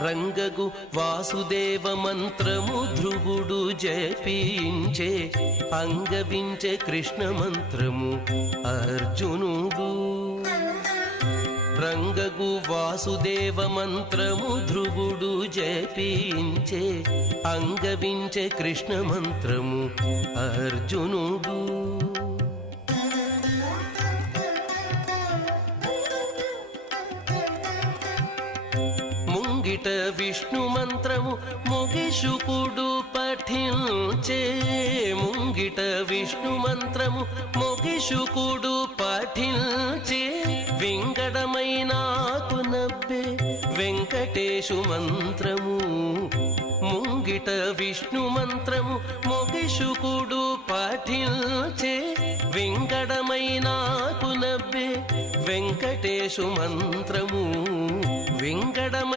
రంగగు వాసుదేవ మంత్రము ధ్రువుడు జపించే అంగవించే కృష్ణ మంత్రము అర్జునుడు. రంగగు వాసుదేవ మంత్రము ధ్రువుడు జపించే అంగవించే కృష్ణ మంత్రము అర్జునుడు. ముంగిట విష్ణు మంత్రము మొగిషుకుడు పఠించే ముంగిట విష్ణు మంత్రము మొగిషుకుడు పఠించే వింగడమైనాకు నవ్వే వెంకటేశు మంత్రము. ముంగిట విష్ణు మంత్రము మొగిషుకుడు పఠించే వింగడమైనాకు నవ్వే వెంకటేశు మంత్రము. వింగడమ